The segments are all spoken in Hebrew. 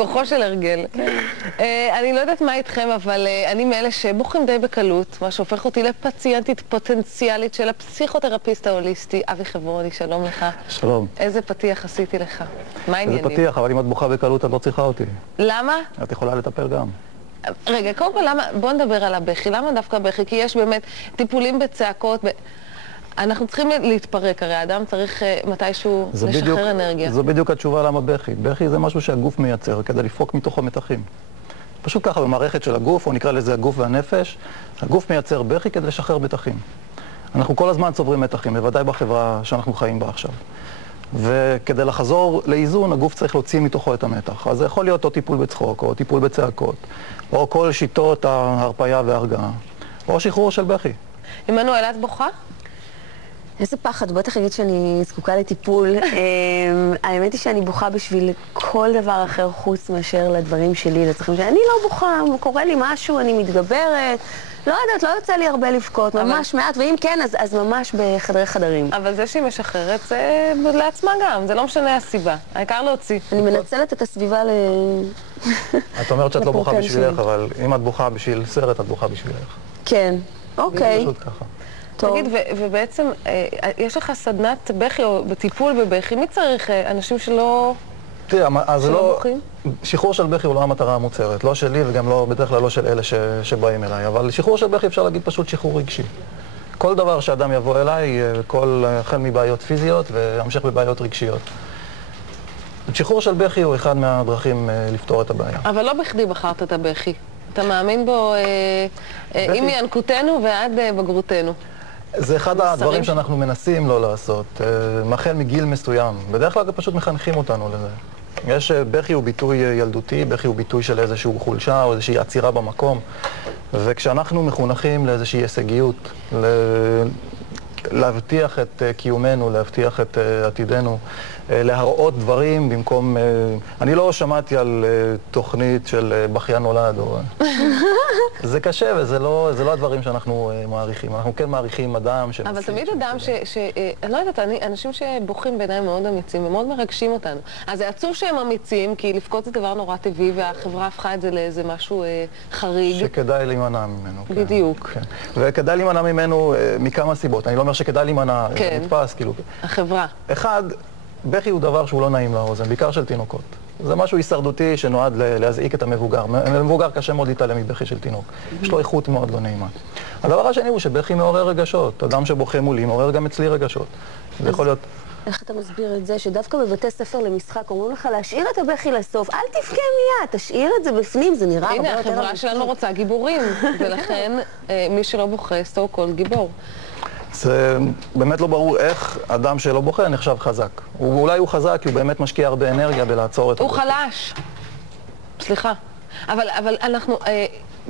כוחו של הרגל. אני לא יודעת מה איתכם, אבל אני מאלה שבוחרים די בקלות, מה שהופך אותי לפציינטית פוטנציאלית של הפסיכותרפיסט ההוליסטי, אבי חברוני, שלום לך. שלום. איזה פתיח עשיתי לך? מה העניינים? איזה פתיח, אבל אם את בוכה בקלות את לא צריכה אותי. למה? את יכולה לטפל גם. רגע, קודם כל, בוא נדבר על הבכי. למה דווקא בכי? כי יש באמת טיפולים בצעקות. אנחנו צריכים להתפרק, הרי האדם צריך מתישהו לשחרר אנרגיה. זו בדיוק התשובה למה בכי. בכי זה משהו שהגוף מייצר כדי לפרוק מתוכו מתחים. פשוט ככה, במערכת של הגוף, או נקרא לזה הגוף והנפש, הגוף מייצר בכי כדי לשחרר מתחים. אנחנו כל הזמן צוברים מתחים, בוודאי בחברה שאנחנו חיים בה עכשיו. וכדי לחזור לאיזון, הגוף צריך להוציא מתוכו את המתח. אז זה יכול להיות או טיפול בצחוק, או טיפול בצעקות, או כל שיטות ההרפאיה וההרגעה, או שחרור של בכי. עמנואל, את בוכה? איזה פחד, בטח אגיד שאני זקוקה לטיפול. האמת היא שאני בוכה בשביל כל דבר אחר חוץ מאשר לדברים שלי, לצרכים שלי. אני לא בוכה, קורה לי משהו, אני מתגברת. לא יודעת, לא יוצא לי הרבה לבכות, ממש מעט, ואם כן, אז ממש בחדרי חדרים. אבל זה שהיא משחררת, זה לעצמה גם, זה לא משנה הסיבה. העיקר להוציא. אני מנצלת את הסביבה את אומרת שאת לא בוכה בשבילך, אבל אם את בוכה בשביל סרט, את בוכה בשבילך. כן, אוקיי. פשוט ככה. תגיד, ובעצם, יש לך סדנת בכי או בטיפול בבכי, מי צריך? אנשים שלא בוכים? שחרור של בכי הוא לא המטרה המוצהרת, לא שלי וגם לא, בדרך כלל לא של אלה שבאים אליי, אבל שחרור של בכי אפשר להגיד פשוט שחרור רגשי. כל דבר שאדם יבוא אליי, החל מבעיות פיזיות והמשך בבעיות רגשיות. שחרור של בכי הוא אחד מהדרכים לפתור את הבעיה. אבל לא בכדי בחרת את הבכי. אתה מאמין בו עם ינקותנו ועד בגרותנו. זה אחד הדברים שאנחנו מנסים לא לעשות, החל מגיל מסוים. בדרך כלל פשוט מחנכים אותנו לזה. יש בכי הוא ביטוי ילדותי, בכי הוא ביטוי של איזושהי חולשה או איזושהי עצירה במקום. וכשאנחנו מחונכים לאיזושהי הישגיות, להבטיח את קיומנו, להבטיח את עתידנו, להראות דברים במקום... אני לא שמעתי על תוכנית של בכיין נולד, או... זה קשה וזה לא הדברים שאנחנו מעריכים. אנחנו כן מעריכים אדם ש... אבל תמיד אדם אני לא יודעת, אנשים שבוכים בעיניים מאוד אמיצים ומאוד מרגשים אותנו. אז זה עצוב שהם אמיצים, כי לבכות זה דבר נורא טבעי, והחברה הפכה את זה לאיזה משהו חריג. שכדאי להימנע ממנו. בדיוק. וכדאי להימנע ממנו מכמה סיבות. אני לא אומר שכדאי להימנע, זה נתפס, כאילו... החברה. אחד, בכי הוא דבר שהוא לא נעים לאוזן, בעיקר של תינוקות. זה משהו הישרדותי שנועד להזעיק את המבוגר. המבוגר קשה מאוד להתעלם מבכי של תינוק. יש לו איכות מאוד לא נעימה. הדבר השני הוא שבכי מעורר רגשות. אדם שבוכה מולי מעורר גם אצלי רגשות. זה יכול להיות... איך אתה מסביר את זה שדווקא בבתי ספר למשחק אומרים לך להשאיר את הבכי לסוף, אל תבכה מיד, תשאיר את זה בפנים, זה נראה הרבה יותר... הנה, החברה שלנו רוצה גיבורים, ולכן מי שלא בוכה, so called גיבור. זה באמת לא ברור איך אדם שלא בוכה נחשב חזק. אולי הוא חזק כי הוא באמת משקיע הרבה אנרגיה בלעצור את... הוא חלש. סליחה. אבל אנחנו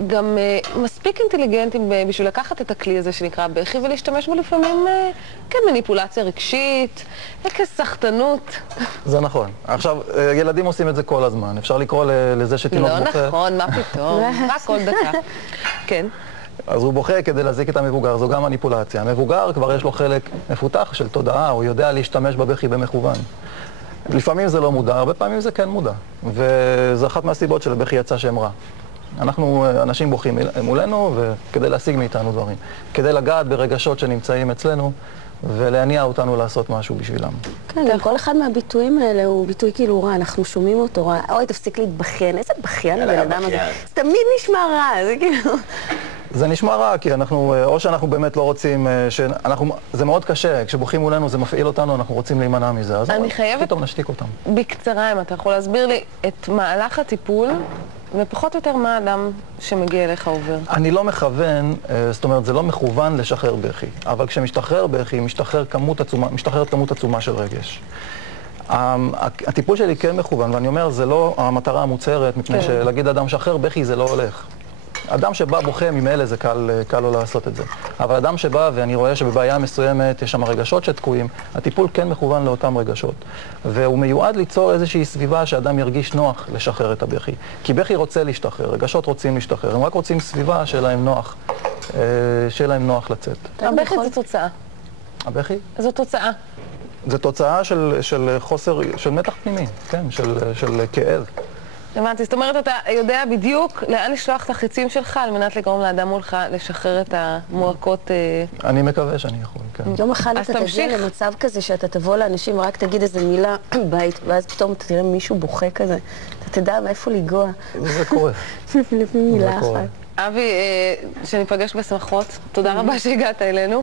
גם מספיק אינטליגנטים בשביל לקחת את הכלי הזה שנקרא בכי ולהשתמש בו לפעמים כמניפולציה רגשית, כסחטנות. זה נכון. עכשיו, ילדים עושים את זה כל הזמן. אפשר לקרוא לזה שתינוק בוכה... לא נכון, מה פתאום? רק כל דקה. כן. אז הוא בוכה כדי להזיק את המבוגר, זו גם מניפולציה. המבוגר כבר יש לו חלק מפותח של תודעה, הוא יודע להשתמש בבכי במכוון. לפעמים זה לא מודע, הרבה פעמים זה כן מודע. וזו אחת מהסיבות של הבכי יצא שם רע. אנחנו, אנשים בוכים מולנו, וכדי להשיג מאיתנו דברים. כדי לגעת ברגשות שנמצאים אצלנו, ולהניע אותנו לעשות משהו בשבילם. כן, כל אחד מהביטויים האלה הוא ביטוי כאילו רע, אנחנו שומעים אותו רע. אוי, תפסיק להתבכיין, איזה בכיין הבן אדם הזה. זה תמיד נשמע רע, זה כאילו... זה נשמע רע, כי אנחנו, או שאנחנו באמת לא רוצים, זה מאוד קשה, כשבוכים מולנו זה מפעיל אותנו, אנחנו רוצים להימנע מזה, אז פתאום נשתיק אותם. בקצרה, אם אתה יכול להסביר לי את מהלך הטיפול, ופחות או יותר מה האדם שמגיע אליך עובר. אני לא מכוון, זאת אומרת, זה לא מכוון לשחרר בכי, אבל כשמשתחרר בכי, משתחררת כמות עצומה של רגש. הטיפול שלי כן מכוון, ואני אומר, זה לא המטרה המוצהרת, מפני שלהגיד אדם שחרר בכי זה לא הולך. אדם שבא בוכה ממילא זה קל לו לעשות את זה. אבל אדם שבא ואני רואה שבבעיה מסוימת יש שם רגשות שתקועים, הטיפול כן מכוון לאותם רגשות. והוא מיועד ליצור איזושהי סביבה שאדם ירגיש נוח לשחרר את הבכי. כי בכי רוצה להשתחרר, רגשות רוצים להשתחרר, הם רק רוצים סביבה שיהיה להם נוח לצאת. הבכי זה תוצאה. הבכי? זו תוצאה. זו תוצאה של חוסר, של מתח פנימי, כן, של כאב. הבנתי, זאת אומרת, אתה יודע בדיוק לאן לשלוח את החיצים שלך על מנת לגרום לאדם מולך לשחרר את המועקות. אני מקווה שאני יכול, כן. יום אחד אז אתה תמשיך. תגיע למצב כזה שאתה תבוא לאנשים ורק תגיד איזה מילה בית, ואז פתאום אתה תראה מישהו בוכה כזה, אתה תדע מאיפה לגוע. זה קורה. לפי מילה זה קורה. אחת. אבי, שניפגש בשמחות, תודה רבה שהגעת אלינו.